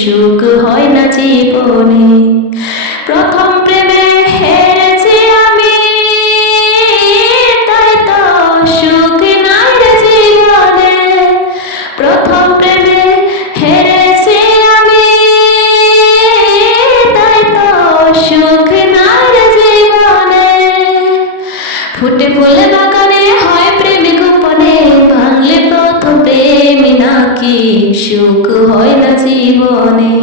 সুখ হয় না জীবনে। প্রথম প্রেমে হেরেছি আমি, তাই তো সুখ নাই রে জীবনে। প্রথম প্রেমে হেরেছি আমি, তাই তো সুখ নাই রে জীবনে। ফুটে ফুলে বাগানে হয় প্রেমে গোপনে, ভাঙলে প্রথম প্রেমে নাকি সুখ হয় না জীবনে।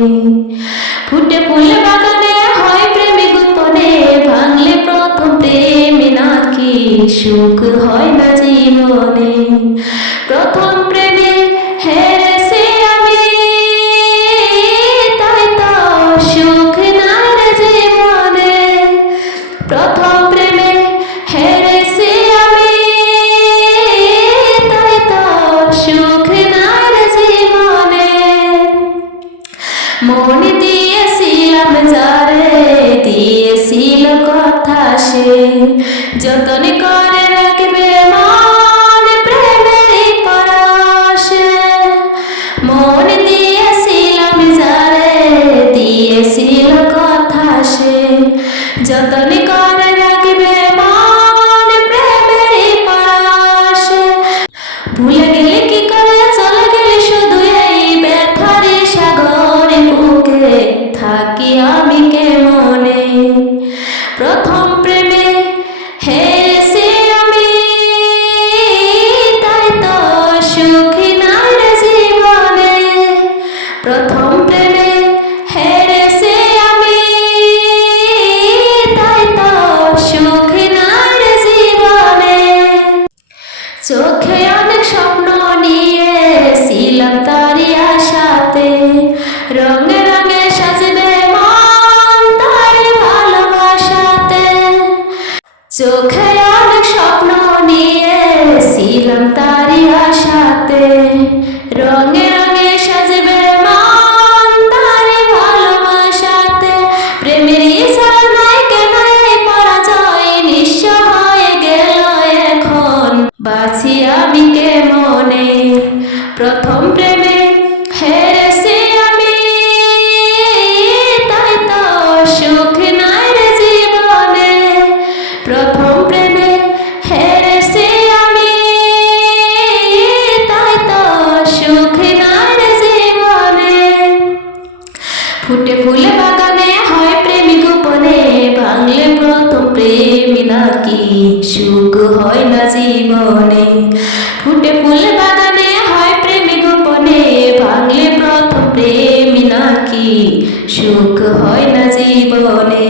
ফুটে ফুলে বাগানে হয় প্রেমে গোপনে, ভাঙলে প্রথম প্রেমে নাকি সুখ হয় না জীবনে। প্রথম প্রেমে হেরেছি আমি, তাই তো সুখ নাই রে জীবনে। প্রথম প্রেমে হেরেছি আমি, তাই তো সুখ নাই রে জীবনে। মন দিয়েছিলাম যারে, দিয়েছিল কথা সে, যতন করে রাখবে মন প্রেমেরই পরশে। মন দিয়েছিলাম যারে, দিয়েছিল কথা সে, যতন করে রাখবে মন প্রেমেরই পরশে। ভুলে গেলে কি করে, চলে গেলে শুধু এই ব্যথারি সাগরে, বুকে থাকি আমি কেমনে। প্রথম প্রেমে হেরেছি আমি, তাই তো সুখী নাই রে জীবনে। প্রথম প্রেমে হেরেছি আমি, তাই তো সুখী নাই রে জীবনে। চোখে অনেক স্বপ্ন নিয়েছিলাম তারি আশাতে, রঙে রঙে সাজবে মন তারি ভালোবাসাতে। চোখে অনেক স্বপ্ন নিয়েছিলাম তারি আশাতে, রঙে রঙে সাজবে মন তারি ভালোবাসাতে। প্রেমের ইচ্ছা নাই কেন এই পরাজয়, নিঃস্ব হয়ে গেল এখন বাঁচি আমি কেমনে। প্রথম প্রেমে হেরেছি আমি, তাই তো সুখ নাই রে জীবনে। প্রথম প্রেমে হেরেছি আমি, তাই তো সুখ নাই রে জীবনে। ফুটে ফুলে বাগানে হয় প্রেমী গোপনে, ভাঙলে প্রথম প্রেমী নাকি সুখ হয় না জীবনে। ফুটে ফুলে বাগানে হয় প্রেমী গোপনে, ভাঙলে প্রথম প্রেমী নাকি সুখ হয় না জীবনে।